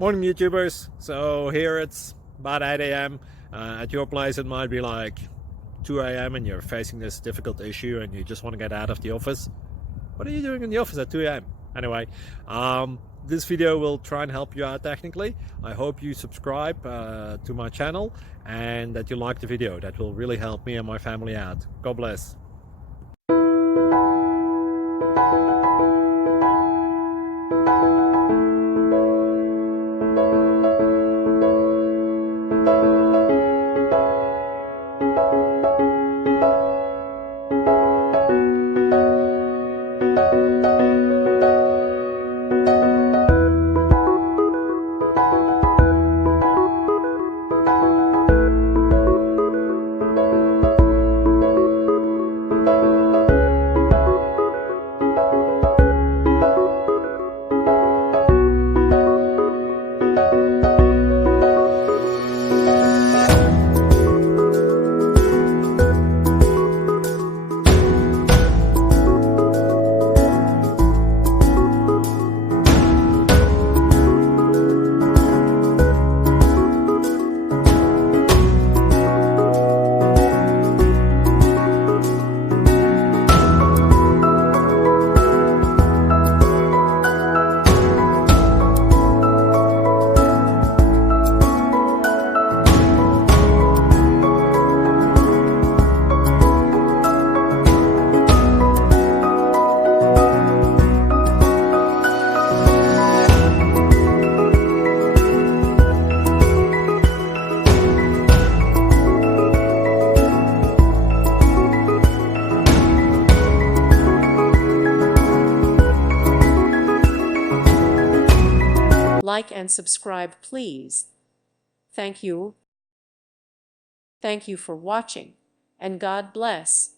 Morning, YouTubers. So here it's about 8 a.m. At your place, it might be like 2 a.m. and you're facing this difficult issue and you just want to get out of the office. What are you doing in the office at 2 a.m.? Anyway, this video will try and help you out technically. I hope you subscribe to my channel and that you like the video. That will really help me and my family out. God bless. Like and subscribe, please. Thank you. Thank you for watching, and God bless.